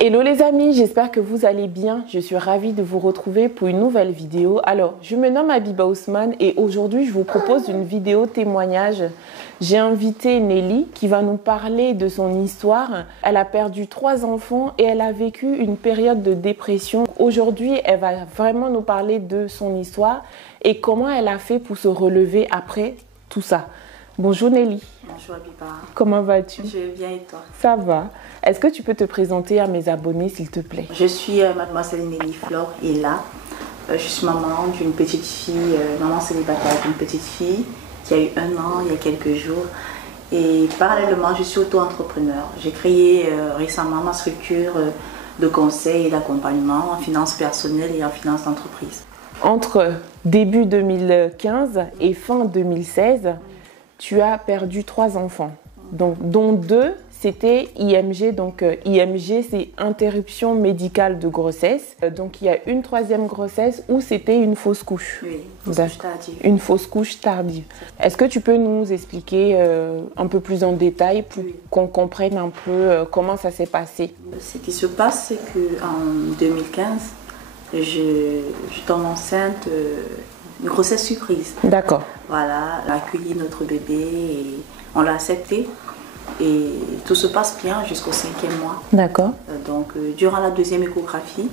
Hello les amis, j'espère que vous allez bien. Je suis ravie de vous retrouver pour une nouvelle vidéo. Alors, je me nomme Habiba Ousmane et aujourd'hui, je vous propose une vidéo témoignage. J'ai invité Nelly qui va nous parler de son histoire. Elle a perdu 3 enfants et elle a vécu une période de dépression. Aujourd'hui, elle va vraiment nous parler de son histoire et comment elle a fait pour se relever après tout ça. Bonjour Nelly. Bonjour Habiba. Comment vas-tu? Je vais bien et toi? Ça va. Est-ce que tu peux te présenter à mes abonnés s'il te plaît? Je suis mademoiselle Nelly Flore Ella. Je suis maman d'une petite fille, maman célibataire d'une petite fille qui a eu 1 an il y a quelques jours. Et parallèlement, je suis auto-entrepreneur. J'ai créé récemment ma structure de conseil et d'accompagnement en finances personnelles et en finances d'entreprise. Entre début 2015 et fin 2016, tu as perdu 3 enfants, donc, dont 2 c'était IMG. Donc IMG c'est interruption médicale de grossesse. Donc il y a une 3e grossesse où c'était une fausse couche. Oui, fausse couche tardive. Une fausse couche tardive. Est-ce que tu peux nous expliquer un peu plus en détail pour qu'on comprenne un peu comment ça s'est passé? Ce qui se passe, c'est qu'en 2015, je tombe enceinte, une grossesse surprise. D'accord. Voilà, on a accueilli notre bébé et on l'a accepté. Et tout se passe bien jusqu'au 5e mois. D'accord. Donc, durant la 2e échographie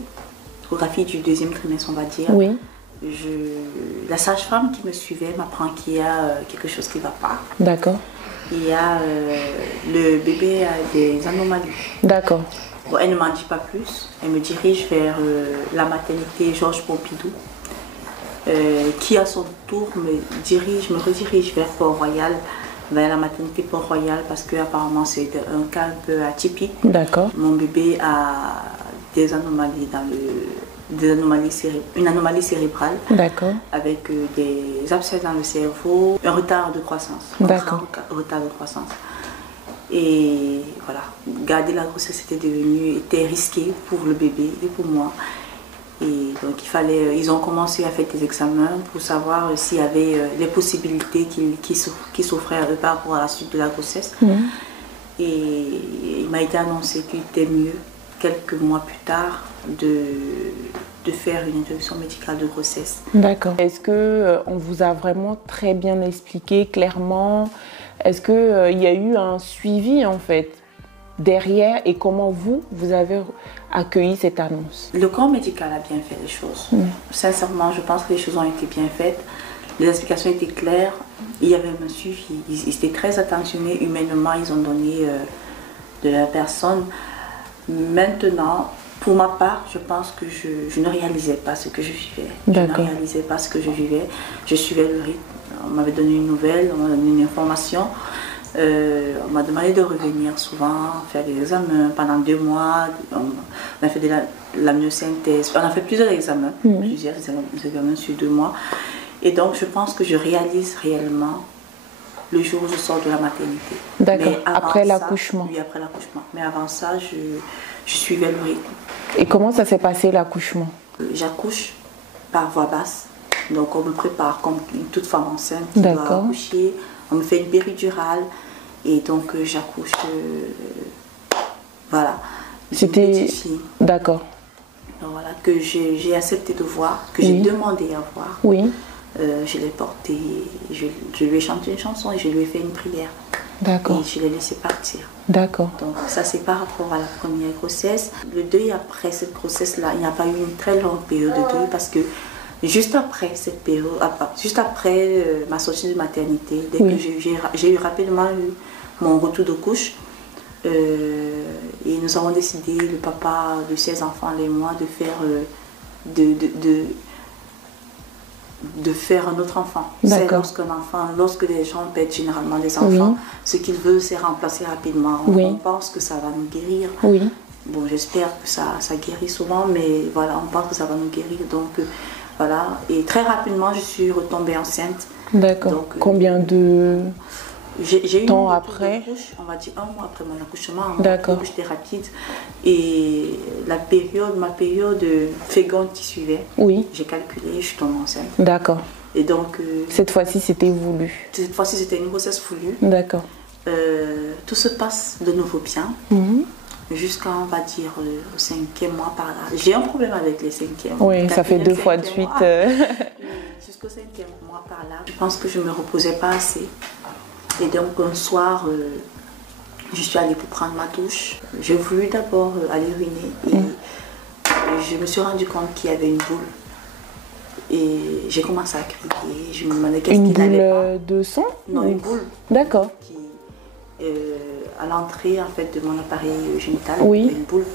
du 2e trimestre, on va dire, oui. La sage-femme qui me suivait m'apprend qu'il y a quelque chose qui ne va pas. D'accord. Il y a le bébé a des anomalies. D'accord. Bon, elle ne m'en dit pas plus. Elle me dirige vers la maternité Georges Pompidou, qui à son tour me redirige vers Port-Royal, vers la maternité Port-Royal, parce que apparemment c'est un cas un peu atypique. D'accord. Mon bébé a des anomalies une anomalie cérébrale. D'accord. Avec des abcès dans le cerveau, un retard de croissance. D'accord. Un retard de croissance. Et voilà, garder la grossesse était risqué pour le bébé et pour moi. Et donc ils ont commencé à faire des examens pour savoir s'il y avait les possibilités qui s'offraient à eux par rapport à la suite de la grossesse. Et il m'a été annoncé qu'il était mieux, quelques mois plus tard, de faire une interruption médicale de grossesse. D'accord. Est-ce qu'on vous a vraiment très bien expliqué clairement? Est-ce qu'il y a eu un suivi en fait derrière et comment vous avez accueilli cette annonce? Le corps médical a bien fait les choses. Sincèrement, je pense que les choses ont été bien faites. Les explications étaient claires. Il y avait un suivi. Ils étaient très attentionnés humainement. Ils ont donné de la personne. Maintenant, pour ma part, je pense que je ne réalisais pas ce que je vivais. Je ne réalisais pas ce que je vivais. Je suivais le rythme. On m'avait donné une nouvelle, on m'a donné une information. On m'a demandé de revenir souvent, faire des examens pendant 2 mois. On a fait de l'amniosynthèse. On a fait plusieurs examens, plusieurs examens sur 2 mois. Et donc, je pense que je réalise réellement le jour où je sors de la maternité. D'accord, après l'accouchement. Oui, après l'accouchement. Mais avant ça, je suivais le rythme. Et comment ça s'est passé l'accouchement? J'accouche par voie basse. Donc, on me prépare comme toute femme enceinte qui doit accoucher. On me fait une péridurale. Et donc, j'accouche. Voilà. C'était. D'accord. Donc, voilà, que j'ai accepté de voir, que j'ai demandé à voir. Oui. Je l'ai porté, je lui ai chanté une chanson et je lui ai fait une prière. D'accord. Et je l'ai laissé partir. D'accord. Donc ça c'est par rapport à la première grossesse. Le deuil après cette grossesse-là, il n'y a pas eu une très longue période de deuil parce que juste après cette période, juste après ma sortie de maternité, dès que j'ai eu rapidement mon retour de couche, et nous avons décidé, le papa de 16 enfants et moi, de faire de faire un autre enfant. C'est lorsque les gens perdent généralement des enfants, ce qu'ils veulent c'est remplacer rapidement. On pense que ça va nous guérir. Bon, j'espère que ça guérit souvent, mais voilà, on pense que ça va nous guérir. Donc voilà, et très rapidement je suis retombée enceinte. D'accord. Combien de j'ai eu temps après? On va dire 1 mois après mon accouchement. D'accord. J'étais rapide. Et ma période féconde qui suivait, j'ai calculé, je suis tombée enceinte. D'accord. Et donc... cette fois-ci, c'était voulu? Cette fois-ci, c'était une grossesse voulue. D'accord. Tout se passe de nouveau bien. jusqu'à, on va dire, au 5e mois par là. J'ai un problème avec les 5e. Oui, ça fait 2 fois de suite. Jusqu'au 5e mois par là, je pense que je ne me reposais pas assez. Et donc, un soir, je suis allée pour prendre ma douche. J'ai voulu d'abord aller uriner et je me suis rendu compte qu'il y avait une boule. Et j'ai commencé à crier. Je me demandais qu'est-ce qu'il n'allait pas. Une boule de sang? Non, une boule. D'accord. À l'entrée en fait de mon appareil génital, oui. Une boule.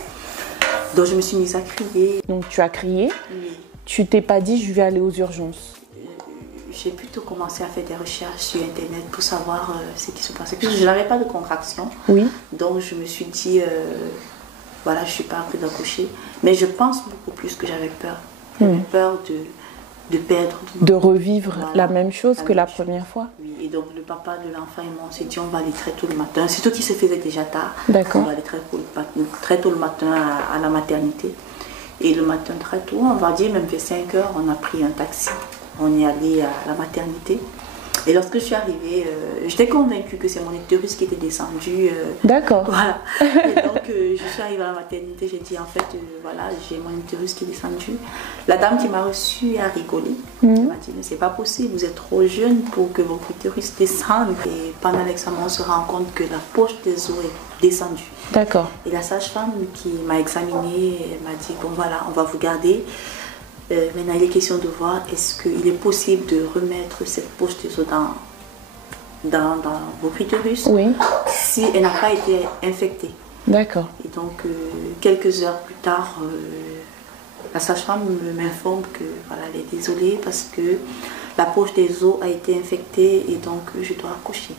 Donc je me suis mise à crier. Donc tu as crié? Oui. Tu t'es pas dit je vais aller aux urgences? J'ai plutôt commencé à faire des recherches sur internet pour savoir ce qui se passait. Puis je n'avais pas de contraction. Oui. Donc je me suis dit voilà, je ne suis pas en train d'accoucher. Mais je pense beaucoup plus que j'avais peur. J'avais peur de perdre. De revivre la même chose que la première fois. Oui, et donc le papa de l'enfant et moi, on s'est dit on va aller très tôt le matin. C'est tout qui se faisait déjà tard. D'accord. On va aller très tôt le matin à la maternité. Et le matin très tôt, on va dire même vers 5 heures, on a pris un taxi. On est allé à la maternité. Et lorsque je suis arrivée, j'étais convaincue que c'est mon utérus qui était descendu. D'accord. Voilà. Et donc, je suis arrivée à la maternité, j'ai dit en fait, voilà, j'ai mon utérus qui est descendu. La dame qui m'a reçue a rigolé. Elle m'a dit, mais c'est pas possible, vous êtes trop jeune pour que votre utérus descende. Et pendant l'examen, on se rend compte que la poche des os est descendue. D'accord. Et la sage-femme qui m'a examinée, elle m'a dit, bon voilà, on va vous garder. Maintenant, il est question de voir est-ce qu'il est possible de remettre cette poche des os dans votre utérus si elle n'a pas été infectée. D'accord. Et donc, quelques heures plus tard, la sage-femme m'informe que voilà, elle est désolée parce que la poche des os a été infectée et donc je dois accoucher.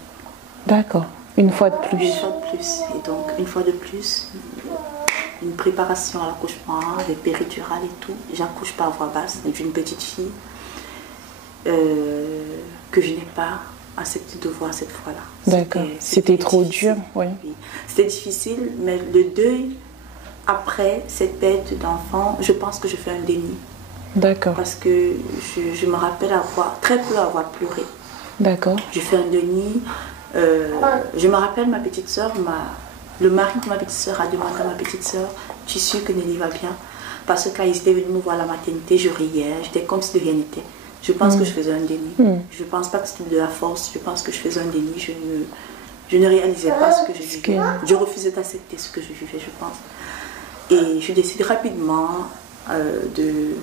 D'accord. Une fois de plus. Une fois de plus. Et donc, une fois de plus, une préparation à l'accouchement, les péridurales et tout. J'accouche par voie basse d'une petite fille que je n'ai pas accepté de voir cette fois-là. D'accord. C'était trop dur, oui. C'était difficile, mais le deuil après cette perte d'enfant, je pense que je fais un déni. D'accord. Parce que je me rappelle très peu avoir pleuré. D'accord. Je fais un déni. Je me rappelle ma petite soeur, le mari de ma petite soeur a demandé à ma petite soeur, tu es sûre que Nelly va bien? Parce que quand ils étaient venus me voir à la maternité, je riais, j'étais comme si de rien n'était. Je pense que je faisais un déni. Je ne pense pas que c'était de la force, je pense que je faisais un déni. Je ne réalisais pas ce que je vivais. Je refusais d'accepter ce que je vivais, je pense. Et je décide rapidement de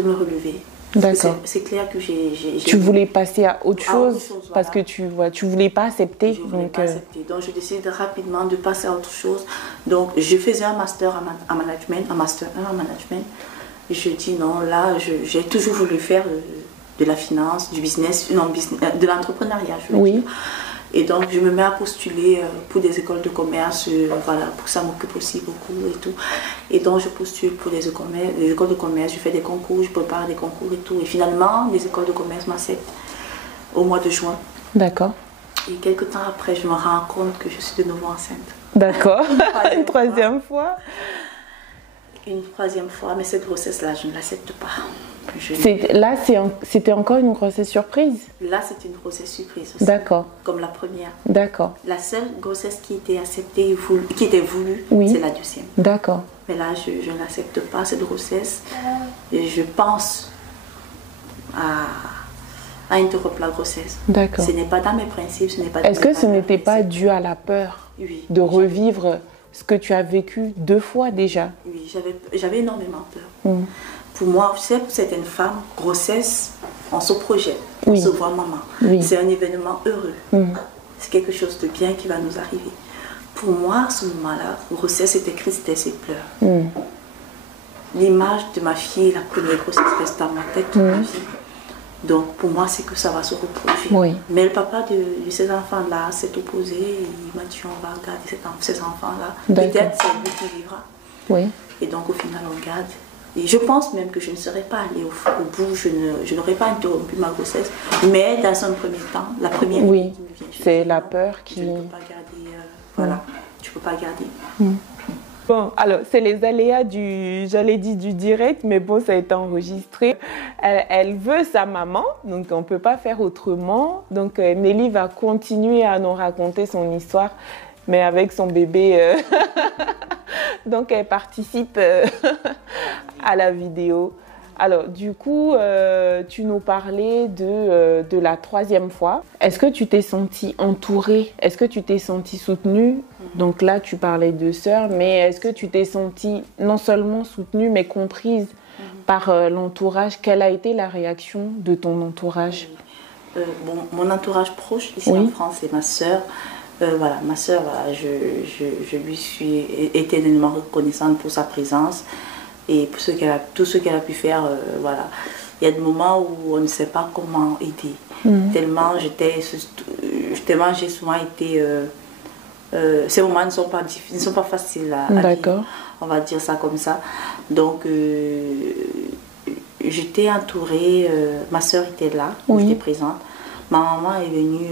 me relever. D'accord. C'est clair que tu voulais passer à autre chose, parce que tu voulais pas accepter. Je voulais pas accepter. Donc je décide rapidement de passer à autre chose. Donc je faisais un master en management, un master 1 en management. Je dis non, là j'ai toujours voulu faire de la finance, du business, non, de l'entrepreneuriat. Oui. Et donc je me mets à postuler pour des écoles de commerce, voilà, pour que ça m'occupe aussi beaucoup et tout. Et donc je postule pour les écoles de commerce, je fais des concours, je prépare des concours et tout. Et finalement, les écoles de commerce m'acceptent au mois de juin. D'accord. Et quelques temps après, je me rends compte que je suis de nouveau enceinte. D'accord. Une troisième fois. Une troisième fois, mais cette grossesse-là, je ne l'accepte pas. Là, c'était encore une grossesse surprise? Là, c'était une grossesse surprise aussi. D'accord. Comme la première. D'accord. La seule grossesse qui était acceptée, qui était voulue, c'est la deuxième. D'accord. Mais là, je n'accepte pas cette grossesse. Et je pense à interrompre la grossesse. D'accord. Ce n'est pas dans mes principes, ce n'est pas. Est-ce que ce n'était pas dû à la peur de revivre ce que tu as vécu 2 fois déjà? Oui, j'avais énormément peur. Pour moi, tu sais, pour certaines femmes, grossesse, on se projette, on se voit maman. C'est un événement heureux. C'est quelque chose de bien qui va nous arriver. Pour moi, à ce moment-là, grossesse, c'était tristesse et pleurs. L'image de ma fille, la première grossesse, reste dans ma tête toute ma vie. Donc, pour moi, c'est que ça va se reproduire. Mais le papa de ces enfants-là s'est opposé. Il m'a dit, on va garder ces enfants-là. Peut-être c'est lui qui vivra. Et donc, au final, on garde. Et je pense même que je ne serais pas allée au bout, je n'aurais pas interrompu ma grossesse. Mais dans un premier temps, la première idée qui me vient, c'est la peur qui... Je ne peux pas garder, voilà, tu ne peux pas garder. Bon, alors, c'est les aléas j'allais dire du direct, mais bon, ça a été enregistré. Elle veut sa maman, donc on ne peut pas faire autrement. Donc, Nelly va continuer à nous raconter son histoire. mais avec son bébé. Donc, elle participe à la vidéo. Alors, du coup, tu nous parlais de la 3e fois. Est-ce que tu t'es sentie entourée? Est-ce que tu t'es sentie soutenue? Donc là, tu parlais de sœurs, mais est-ce que tu t'es sentie non seulement soutenue, mais comprise par l'entourage? Quelle a été la réaction de ton entourage? Mon entourage proche ici en France, c'est ma sœur. Voilà, ma sœur, voilà, je lui suis éternellement reconnaissante pour sa présence et pour tout ce qu'elle a pu faire. Voilà. Il y a des moments où on ne sait pas comment aider. Tellement j'ai souvent été... ces moments ne sont pas faciles à vivre, on va dire ça comme ça. Donc, j'étais entourée, ma soeur était là, j'étais présente. Ma maman est venue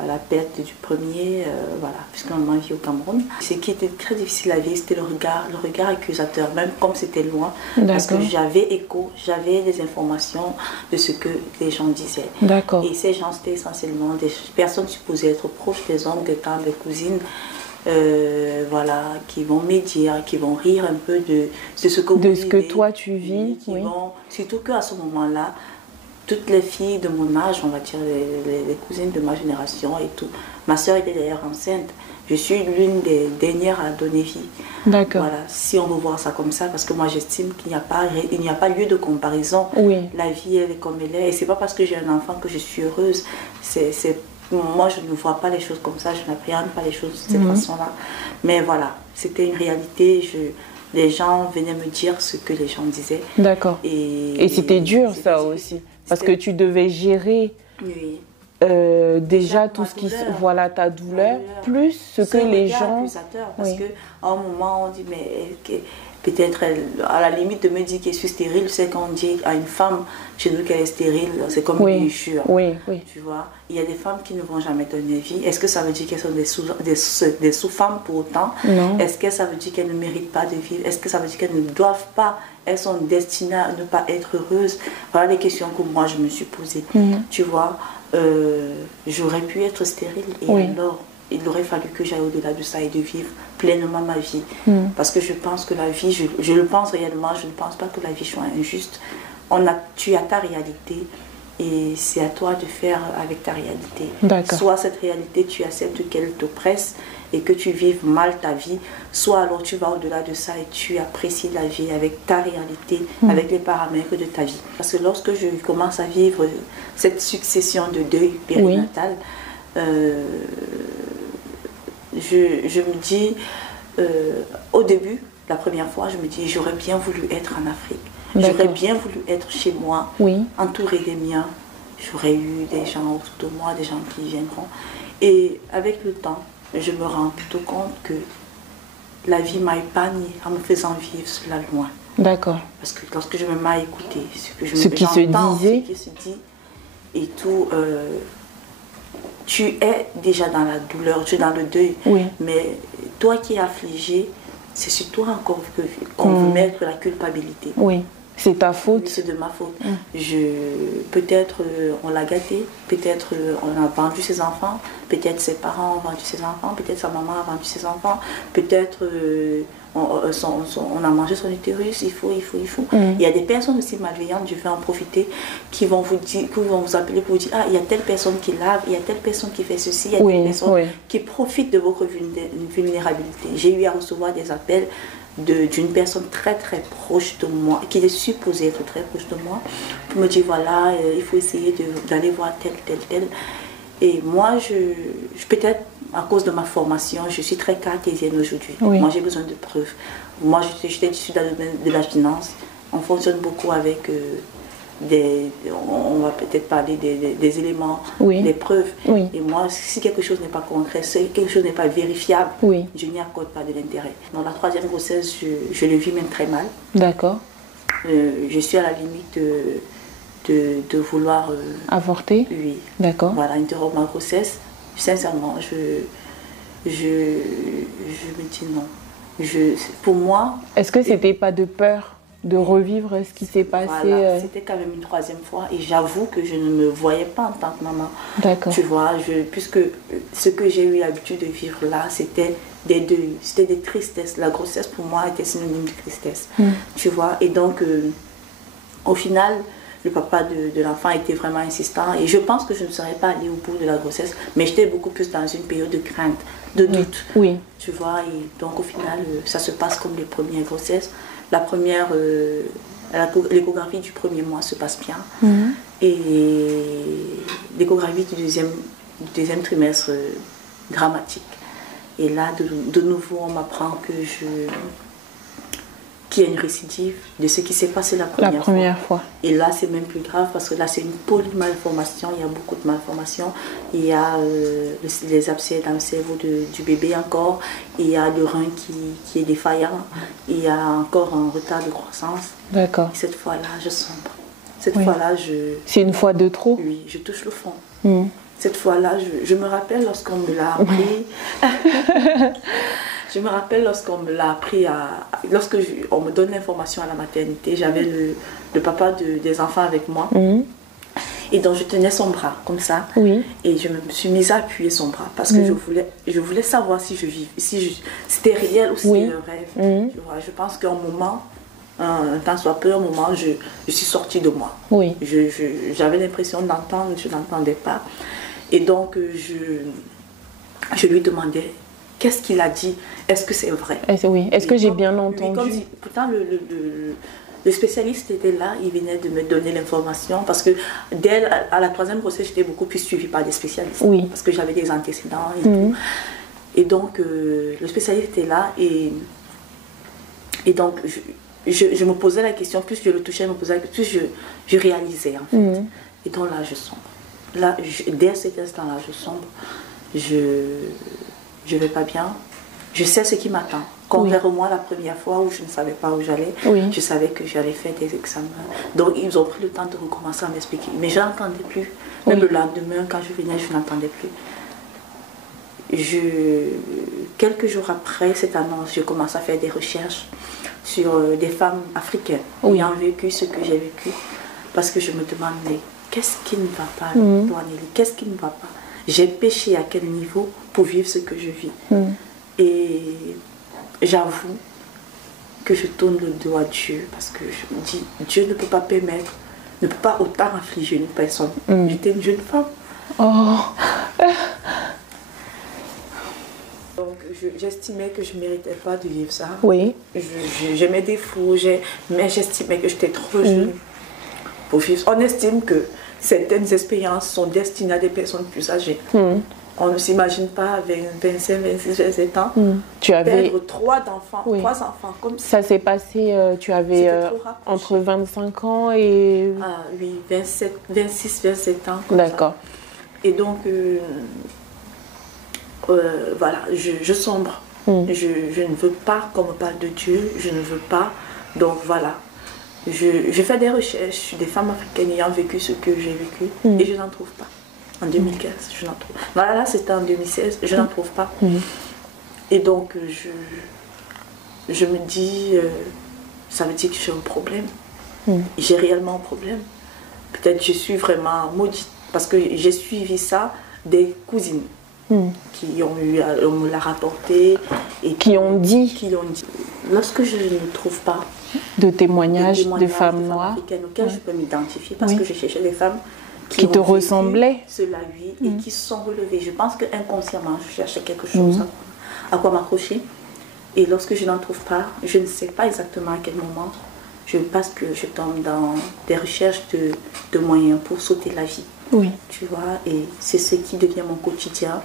à la perte du premier, voilà, puisque ma maman vit au Cameroun. Ce qui était très difficile à vivre, c'était le regard accusateur, même comme c'était loin, parce que j'avais écho, j'avais des informations de ce que les gens disaient. Et ces gens, c'était essentiellement des personnes supposées être proches des oncles, des tantes, des cousines, voilà, qui vont médire, qui vont rire un peu de ce que vous vivez, que toi tu vis. Surtout qu'à ce moment-là, toutes les filles de mon âge, on va dire les cousines de ma génération et tout. Ma soeur était d'ailleurs enceinte. Je suis l'une des dernières à donner vie. Voilà, si on veut voir ça comme ça, parce que moi j'estime qu'il n'y a pas lieu de comparaison. La vie, elle est comme elle est. Et c'est pas parce que j'ai un enfant que je suis heureuse. Moi, je ne vois pas les choses comme ça. Je n'appréhende pas les choses de cette façon-là. Mais voilà, c'était une réalité. Les gens venaient me dire ce que les gens disaient. Et c'était dur, ça aussi. Parce que tu devais gérer déjà tout ce qui... Voilà, ta douleur, plus ce que les gens... Parce qu'à un moment, on dit, mais peut-être, à la limite de me dire que je suis stérile, c'est quand on dit à une femme chez nous qu'elle est stérile, c'est comme une blessure. Tu vois, il y a des femmes qui ne vont jamais donner vie. Est-ce que ça veut dire qu'elles sont des sous-femmes pour autant? Est-ce que ça veut dire qu'elles ne méritent pas de vivre? Est-ce que ça veut dire qu'elles ne doivent pas? Elles sont destinées à ne pas être heureuses? Voilà les questions que moi je me suis posées. Tu vois, j'aurais pu être stérile et alors il aurait fallu que j'aille au-delà de ça et de vivre pleinement ma vie. Parce que je pense que la vie, je le pense réellement, je ne pense pas que la vie soit injuste. Tu as ta réalité et c'est à toi de faire avec ta réalité. Soit cette réalité, tu acceptes qu'elle t'oppresse et que tu vives mal ta vie, soit alors tu vas au-delà de ça et tu apprécies la vie avec ta réalité, avec les paramètres de ta vie. Parce que lorsque je commence à vivre cette succession de deuil périnatal, je me dis, au début, la première fois, je me dis, j'aurais bien voulu être en Afrique. J'aurais bien voulu être chez moi, entourée des miens. J'aurais eu des gens autour de moi, des gens qui viendront. Et avec le temps, je me rends plutôt compte que la vie m'a épargnée en me faisant vivre cela loin. Parce que lorsque je me mets à écouter ce qui se dit et tout, tu es déjà dans la douleur, tu es dans le deuil. Mais toi qui es affligé, c'est sur toi encore qu'on veut mettre la culpabilité. C'est ta faute. C'est de ma faute. Peut-être on l'a gâté, peut-être on a vendu ses enfants, peut-être ses parents ont vendu ses enfants, peut-être sa maman a vendu ses enfants, peut-être on a mangé son utérus, il faut. Il y a des personnes aussi malveillantes, je vais en profiter, qui vont vous appeler pour vous dire, ah, il y a telle personne qui lave, il y a telle personne qui fait ceci, il y a telle personne qui profite de votre vulnérabilité. J'ai eu à recevoir des appels d'une personne très très proche de moi, qui est supposée être très proche de moi, pour me dire voilà, il faut essayer d'aller voir tel. Et moi, peut-être à cause de ma formation, je suis très cartésienne aujourd'hui. Moi, j'ai besoin de preuves. Moi, j'étais issue dans le domaine de la finance. On fonctionne beaucoup avec on va peut-être parler des éléments, des preuves. Et moi, si quelque chose n'est pas concret, si quelque chose n'est pas vérifiable, je n'y accorde pas de l'intérêt. Dans la 3e grossesse, je le vis même très mal. Je suis à la limite de vouloir... avorter. Voilà, interrompre ma grossesse. Sincèrement, je me dis non. Pour moi... Est-ce que c'était pas de peur de revivre ce qui s'est passé. Voilà, c'était quand même une troisième fois et j'avoue que je ne me voyais pas en tant que maman. D'accord. Tu vois, puisque ce que j'ai eu l'habitude de vivre là, c'était des deuils, c'était des tristesses. La grossesse pour moi était synonyme de tristesse. Tu vois, et donc au final, le papa de l'enfant était vraiment insistant et je pense que je ne serais pas allée au bout de la grossesse, mais j'étais beaucoup plus dans une période de crainte, de doute. Oui. Tu vois, et donc au final, ça se passe comme les premières grossesses. La première, l'échographie du premier mois se passe bien et l'échographie du deuxième trimestre dramatique. Et là, de nouveau, on m'apprend qu'il y a une récidive de ce qui s'est passé la première fois. Et là, c'est même plus grave parce que là, c'est une polymalformation. Il y a beaucoup de malformations. Il y a les abcès dans le cerveau du bébé encore. Il y a le rein qui est défaillant. Il y a encore un retard de croissance. D'accord. Cette fois-là, je sombre. Cette fois-là, c'est une fois de trop? Oui, je touche le fond. Cette fois-là, je me rappelle lorsqu'on me l'a appris. Je me rappelle lorsqu'on me l'a appris, on me donne l'information à la maternité, j'avais le papa des enfants avec moi. Et donc je tenais son bras comme ça. Oui. Et je me suis mise à appuyer son bras parce que je voulais savoir si je vivais, c'était réel ou si c'était un rêve. Tu vois, je pense qu'un moment, un temps soit peu, un moment, je suis sortie de moi. Oui. J'avais l'impression d'entendre, je n'entendais pas. Et donc je lui demandais, qu'est-ce qu'il a dit? Est-ce que c'est vrai? Oui. Est-ce que j'ai bien entendu? Pourtant, le spécialiste était là, il venait de me donner l'information parce que à la troisième grossesse, j'étais beaucoup plus suivie par des spécialistes. Oui. Parce que j'avais des antécédents et tout. Et donc, le spécialiste était là et donc, je me posais la question, plus je le touchais, je me posais la question, plus je réalisais en fait. Et donc là, je sombre. Là, dès cet instant-là, je sombre. Je vais pas bien. Je sais ce qui m'attend. Contrairement à la première fois où je ne savais pas où j'allais, je savais que j'allais faire des examens. Donc ils ont pris le temps de recommencer à m'expliquer. Mais je n'entendais plus. Même le lendemain, quand je venais, je n'entendais plus. Quelques jours après cette annonce, je commence à faire des recherches sur des femmes africaines ayant vécu ce que j'ai vécu. Parce que je me demande, mais qu'est-ce qui ne va pas, Douanélie? Qu'est-ce qui ne va pas? J'ai péché à quel niveau pour vivre ce que je vis? Et j'avoue que je tourne le dos à Dieu parce que je me dis, Dieu ne peut pas permettre, ne peut pas autant affliger une personne. J'étais une jeune femme. Donc j'estimais que je ne méritais pas de vivre ça. Oui. J'ai mes défauts, mais j'estimais que j'étais trop jeune pour vivre. On estime que certaines expériences sont destinées à des personnes plus âgées. On ne s'imagine pas avec 25, 26, 27 ans. Tu avais perdre trois enfants comme ça. Ça s'est passé, tu avais entre 25 ans et... Ah oui, 26, 27 ans. D'accord. Et donc, voilà, je sombre. Je ne veux pas qu'on me parle de Dieu, je ne veux pas. Donc voilà, je fais des recherches sur des femmes africaines ayant vécu ce que j'ai vécu et je n'en trouve pas. En 2015, je n'en trouve pas. Voilà, là c'était en 2016, je n'en trouve pas. Et donc, je me dis, ça veut dire que j'ai un problème. J'ai réellement un problème. Peut-être je suis vraiment maudite parce que j'ai suivi ça des cousines qui ont eu, on me l'a rapporté et qui ont dit. Lorsque je ne trouve pas de témoignages de femmes noires africaines auxquelles je peux m'identifier parce que je cherchais des femmes qui te ressemblaient. Cela, oui, et qui se sont relevées. Je pense qu'inconsciemment, je cherchais quelque chose à quoi m'accrocher. Et lorsque je n'en trouve pas, je ne sais pas exactement à quel moment, je pense que je tombe dans des recherches de moyens pour sauter la vie. Oui. Tu vois, et c'est ce qui devient mon quotidien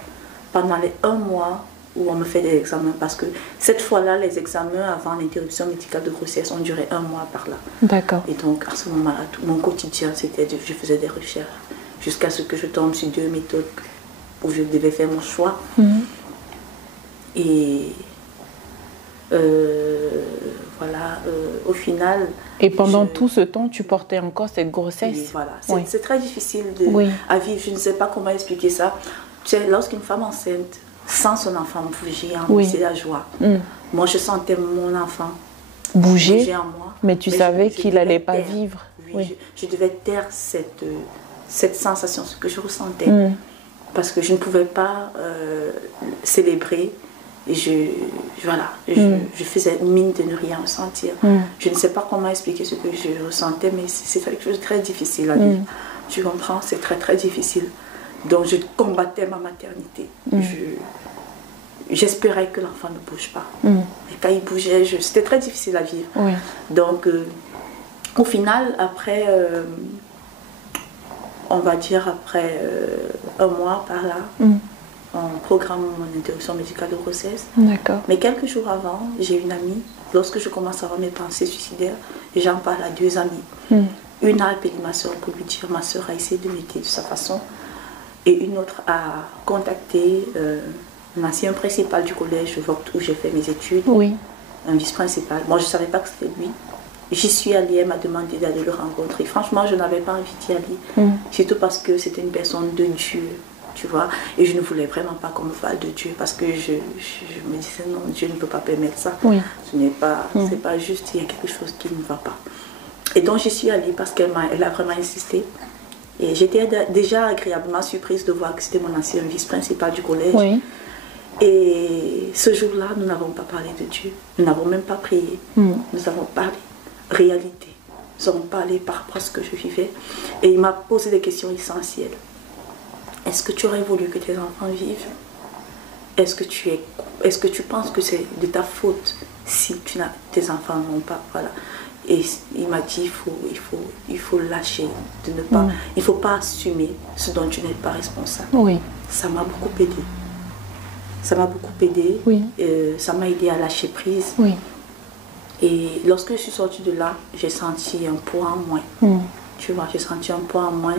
pendant les 1 mois où on me fait des examens. Parce que cette fois-là, les examens avant l'interruption médicale de grossesse ont duré 1 mois par là. D'accord. Et donc, à ce moment-là, mon quotidien, c'était je faisais des recherches jusqu'à ce que je tombe sur 2 méthodes où je devais faire mon choix. Et voilà, au final... Et pendant tout ce temps, tu portais encore cette grossesse? Oui, voilà. C'est très difficile à vivre. Je ne sais pas comment expliquer ça. Tu sais, lorsqu'une femme enceinte sent son enfant bouger, c'est la joie. Moi, je sentais mon enfant bouger en moi. Mais tu savais qu'il n'allait pas vivre. Oui, je devais taire cette sensation, ce que je ressentais. Parce que je ne pouvais pas célébrer. Et je faisais mine de ne rien ressentir. Je ne sais pas comment expliquer ce que je ressentais, mais c'est quelque chose de très difficile à vivre. Tu comprends? C'est très très difficile. Donc je combattais ma maternité. J'espérais que l'enfant ne bouge pas. Et quand il bougeait, c'était très difficile à vivre. Donc au final, après, on va dire après un mois par là, on programme mon interruption médicale de grossesse. Mais quelques jours avant, j'ai une amie, lorsque je commence à avoir mes pensées suicidaires, j'en parle à 2 amies. Une a appelé ma soeur pour lui dire, ma soeur a essayé de m'aider de sa façon. Et une autre a contacté l'ancien principal du collège où j'ai fait mes études, un vice-principal. Moi, je ne savais pas que c'était lui. J'y suis allée, elle m'a demandé d'aller le rencontrer. Franchement, je n'avais pas envie d'y aller, surtout parce que c'était une personne de Dieu. Tu vois, et je ne voulais vraiment pas qu'on me parle de Dieu parce que je me disais non, Dieu ne peut pas permettre ça. Ce n'est pas, c'est pas juste, il y a quelque chose qui ne va pas. Et donc j'y suis allée parce qu'elle a vraiment insisté. Et j'étais déjà agréablement surprise de voir que c'était mon ancien vice-principal du collège. Et ce jour-là, nous n'avons pas parlé de Dieu. Nous n'avons même pas prié. Nous avons parlé réalité. Nous avons parlé par rapport à ce que je vivais. Et il m'a posé des questions essentielles. Est-ce que tu aurais voulu que tes enfants vivent? Est-ce que tu penses que c'est de ta faute si tes enfants n'ont pas? Voilà. Et il m'a dit il faut lâcher, il ne faut pas assumer ce dont tu n'es pas responsable. Ça m'a beaucoup aidé. Ça m'a beaucoup aidé. Ça m'a aidé à lâcher prise. Et lorsque je suis sortie de là, j'ai senti un poids en moins. Tu vois, j'ai senti un poids en moins.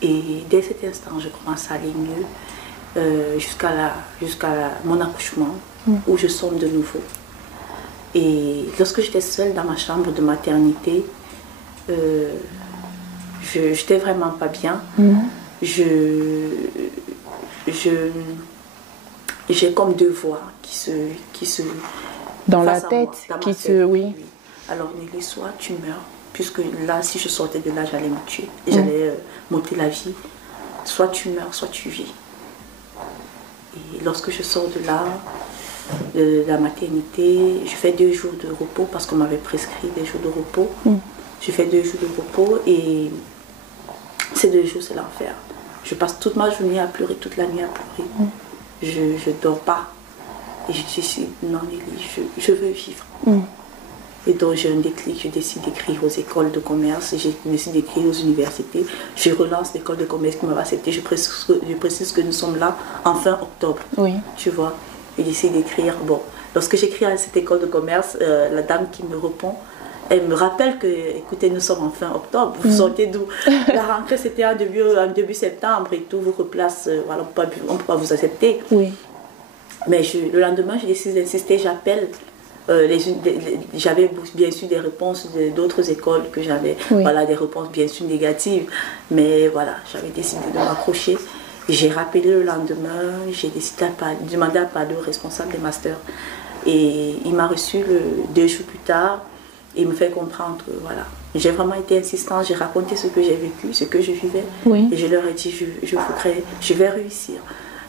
Et dès cet instant, je commence à aller mieux jusqu'à mon accouchement, où je sombre de nouveau. Et lorsque j'étais seule dans ma chambre de maternité, j'étais vraiment pas bien. J'ai comme 2 voix qui se dans la tête, oui. Alors Nelly, soit tu meurs, puisque là, si je sortais de là, j'allais me tuer, j'allais m'ôter la vie. Soit tu meurs, soit tu vis. Et lorsque je sors de là, de la maternité, je fais 2 jours de repos parce qu'on m'avait prescrit des jours de repos. Je fais 2 jours de repos et ces 2 jours, c'est l'enfer. Je passe toute ma journée à pleurer, toute la nuit à pleurer. Je ne dors pas. Et je dis, non Nelly, je veux vivre. Et donc j'ai un déclic, je décide d'écrire aux écoles de commerce, je décide d'écrire aux universités. Je relance l'école de commerce qui m'a accepté. Je précise que nous sommes là en fin octobre. Tu vois. Et j'essaie d'écrire. Bon, lorsque j'écris à cette école de commerce, la dame qui me répond, elle me rappelle que, écoutez, nous sommes en fin octobre, vous sortez d'où? La rentrée, c'était en début septembre et tout vous replace, voilà, on ne peut pas vous accepter. Mais le lendemain, j'ai décidé d'insister, j'appelle. J'avais bien sûr des réponses d'autres écoles que j'avais, voilà, des réponses bien sûr négatives. Mais voilà, j'avais décidé de m'accrocher. J'ai rappelé le lendemain, j'ai décidé de demander à parler au responsable des masters. Et il m'a reçu 2 jours plus tard. Et il me fait comprendre que voilà, j'ai vraiment été insistante, j'ai raconté ce que j'ai vécu, ce que je vivais. Et je leur ai dit, je vais réussir.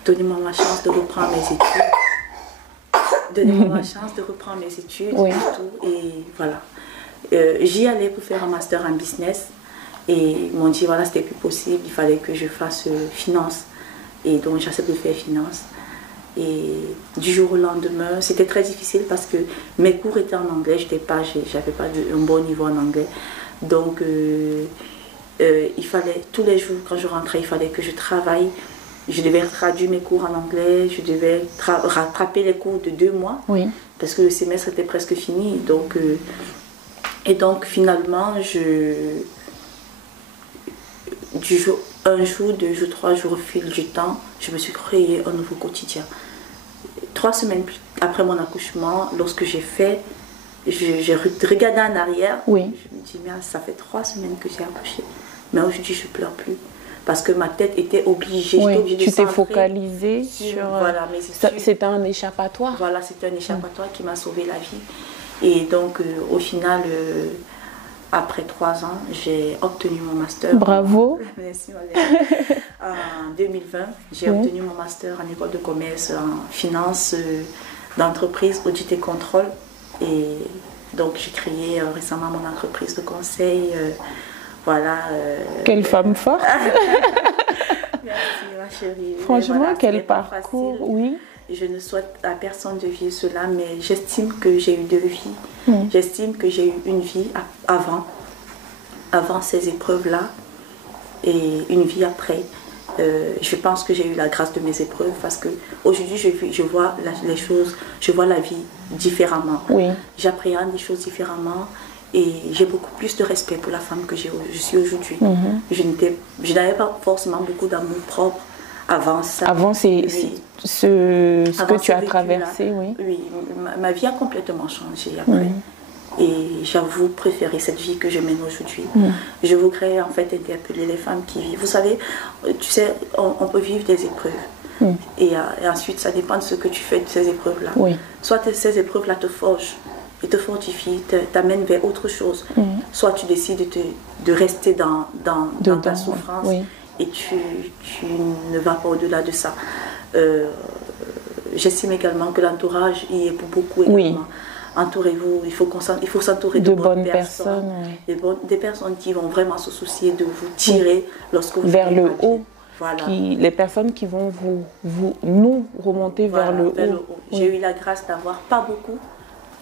Donnez-moi ma chance de reprendre mes études. Donnez-moi ma chance de reprendre mes études et tout. Et voilà. J'y allais pour faire un master en business. Et ils m'ont dit, voilà, c'était plus possible, il fallait que je fasse finance. Et donc j'accepte de faire finance. Et du jour au lendemain, c'était très difficile parce que mes cours étaient en anglais, j'avais pas un bon niveau en anglais. Donc il fallait, tous les jours quand je rentrais, il fallait que je travaille. Je devais traduire mes cours en anglais, je devais rattraper les cours de 2 mois. Parce que le semestre était presque fini. Donc, et donc finalement, un jour, 2 jours, 3 jours au fil du temps, je me suis créé un nouveau quotidien. 3 semaines après mon accouchement, lorsque j'ai regardé en arrière, je me dis, mais ça fait 3 semaines que j'ai accouché. Mais aujourd'hui, je ne pleure plus. Parce que ma tête était obligée. Tu t'es focalisée sur... Voilà, c'était un échappatoire. Voilà, c'était un échappatoire qui m'a sauvé la vie. Et donc, au final, après 3 ans, j'ai obtenu mon master. Bravo. Merci, Valérie. En 2020, j'ai obtenu mon master en école de commerce en finance d'entreprise, audit et contrôle. Et donc, j'ai créé récemment mon entreprise de conseil. Voilà. Quelle femme forte. Merci, ma chérie. Franchement, voilà, quel parcours, oui. Je ne souhaite à personne de vivre cela, mais j'estime que j'ai eu 2 vies. J'estime que j'ai eu une vie avant ces épreuves-là, et une vie après. Je pense que j'ai eu la grâce de mes épreuves parce qu'aujourd'hui, je vois les choses, je vois la vie différemment. Oui. J'appréhende les choses différemment et j'ai beaucoup plus de respect pour la femme que je suis aujourd'hui. Je n'avais pas forcément beaucoup d'amour propre. Avant ça, avant ce que tu as traversé, oui. Oui, ma vie a complètement changé après. Et j'avoue préférer cette vie que je mène aujourd'hui. Je voudrais en fait interpeller les femmes qui vivent. Vous savez, tu sais, on peut vivre des épreuves. Et ensuite, ça dépend de ce que tu fais de ces épreuves-là. Soit ces épreuves-là te forgent, et te fortifient, t'amènent vers autre chose. Soit tu décides de rester dans ta souffrance. Et tu ne vas pas au-delà de ça. J'estime également que l'entourage y est pour beaucoup également. Entourez-vous, il faut s'entourer de bonnes personnes. Des personnes qui vont vraiment se soucier de vous tirer lorsque vous vers le haut. Voilà. Les personnes qui vont nous remonter vers le haut. J'ai eu la grâce d'avoir pas beaucoup,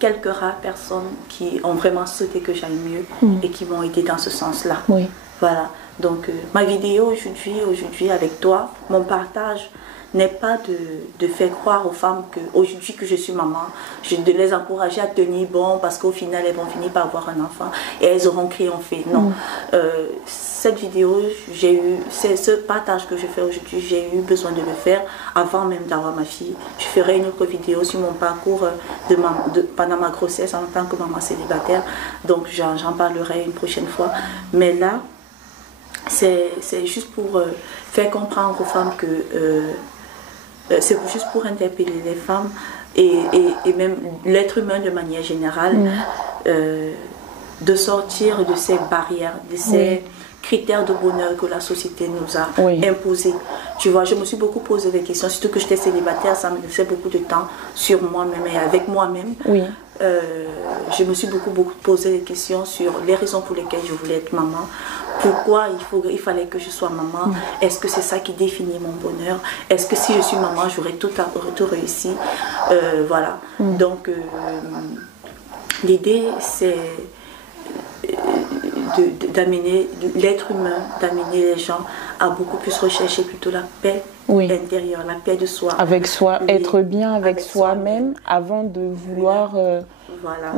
quelques rares personnes qui ont vraiment souhaité que j'aille mieux et qui m'ont aidé dans ce sens-là. Voilà. Donc, ma vidéo aujourd'hui avec toi, mon partage n'est pas de faire croire aux femmes qu'aujourd'hui que je suis maman, de les encourager à tenir bon parce qu'au final elles vont finir par avoir un enfant et elles auront triomphé. Non. Cette vidéo, c'est ce partage que je fais aujourd'hui, j'ai eu besoin de le faire avant même d'avoir ma fille. Je ferai une autre vidéo sur mon parcours pendant ma grossesse en tant que maman célibataire. Donc j'en parlerai une prochaine fois. Mais là, c'est juste pour faire comprendre aux femmes que c'est juste pour interpeller les femmes et même l'être humain de manière générale de sortir de ces barrières, de ces critères de bonheur que la société nous a imposés. Tu vois, je me suis beaucoup posé des questions, surtout que j'étais célibataire, ça me laissait beaucoup de temps sur moi-même et avec moi-même. Je me suis beaucoup posé des questions sur les raisons pour lesquelles je voulais être maman. Pourquoi il fallait que je sois maman? Est-ce que c'est ça qui définit mon bonheur? Est-ce que si je suis maman, j'aurais tout réussi? Voilà. Donc, l'idée, c'est d'amener l'être humain, d'amener les gens à beaucoup plus rechercher plutôt la paix intérieure, la paix de soi. Avec soi, être bien avec soi-même avant de vouloir... Voilà.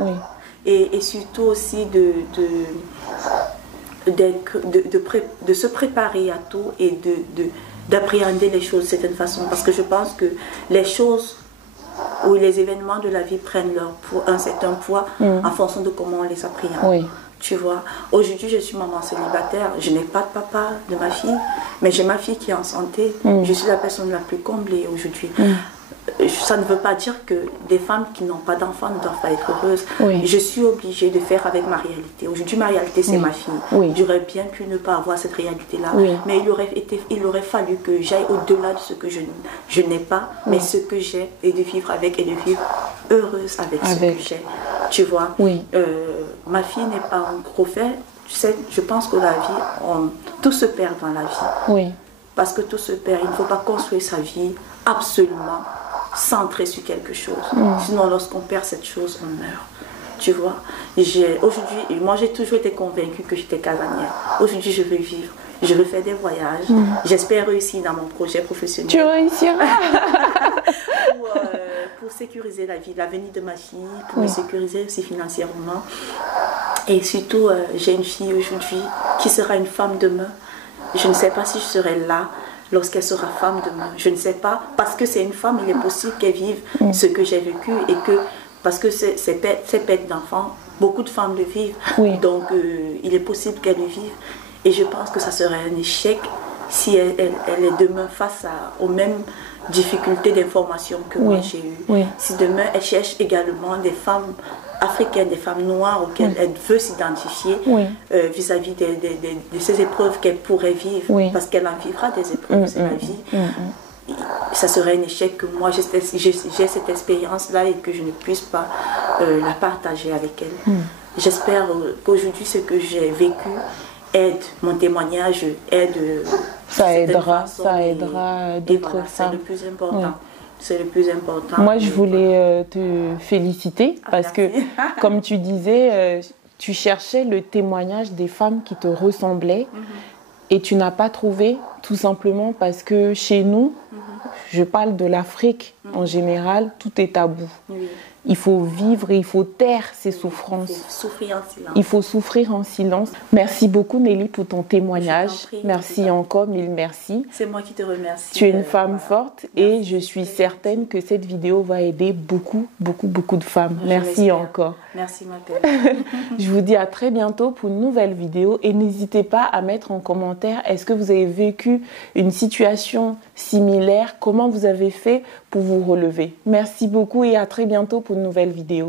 Et surtout aussi de se préparer à tout et d'appréhender les choses de certaine façon. Parce que je pense que les choses ou les événements de la vie prennent un certain poids en fonction de comment on les appréhende. Tu vois, aujourd'hui je suis maman célibataire, je n'ai pas de papa de ma fille, mais j'ai ma fille qui est en santé. Je suis la personne la plus comblée aujourd'hui. Ça ne veut pas dire que des femmes qui n'ont pas d'enfants ne doivent pas être heureuses. Je suis obligée de faire avec ma réalité. Aujourd'hui, ma réalité, c'est ma fille. J'aurais bien pu ne pas avoir cette réalité-là. Mais il aurait fallu que j'aille au-delà de ce que je n'ai pas, mais ce que j'ai, et de vivre avec et de vivre heureuse avec ce que j'ai. Tu vois, ma fille n'est pas un gros fait. Tu sais, je pense que la vie, tout se perd dans la vie. Parce que tout se perd. Il ne faut pas construire sa vie absolument centré sur quelque chose. Sinon, lorsqu'on perd cette chose, on meurt. Tu vois, aujourd'hui, moi j'ai toujours été convaincue que j'étais casanière. Aujourd'hui, je veux vivre, je veux faire des voyages. J'espère réussir dans mon projet professionnel. Tu réussiras pour sécuriser l'avenir de ma fille, pour me sécuriser aussi financièrement. Et surtout, j'ai une fille aujourd'hui qui sera une femme demain. Je ne sais pas si je serai là lorsqu'elle sera femme demain. Je ne sais pas, parce que c'est une femme, il est possible qu'elle vive ce que j'ai vécu et que, parce que ces pères d'enfants, beaucoup de femmes le vivent, donc il est possible qu'elle le vive. Et je pense que ça serait un échec si elle est demain face aux mêmes difficultés d'information que moi j'ai eues. Oui. Si demain elle cherche également des femmes africaines, des femmes noires auxquelles elle veut s'identifier vis-à-vis de ces épreuves qu'elle pourrait vivre, parce qu'elle en vivra des épreuves, c'est la vie. Ça serait un échec que moi j'ai cette expérience-là et que je ne puisse pas la partager avec elle. J'espère qu'aujourd'hui ce que j'ai vécu aide, mon témoignage aide. Ça aidera d'autres femmes. C'est le plus important. C'est le plus important. Moi, je voulais te féliciter parce que, comme tu disais, tu cherchais le témoignage des femmes qui te ressemblaient et tu n'as pas trouvé, tout simplement parce que chez nous, je parle de l'Afrique en général, tout est tabou. Il faut vivre et il faut taire ses souffrances. Il faut souffrir en silence. Il faut souffrir en silence. Merci beaucoup Nelly pour ton témoignage. Merci encore, mille merci. C'est moi qui te remercie. Tu es une femme forte et je suis certaine que cette vidéo va aider beaucoup de femmes. Merci encore. Merci ma belle. Je vous dis à très bientôt pour une nouvelle vidéo et n'hésitez pas à mettre en commentaire est-ce que vous avez vécu une situation similaire, comment vous avez fait pour vous relever. Merci beaucoup et à très bientôt pour une nouvelle vidéo.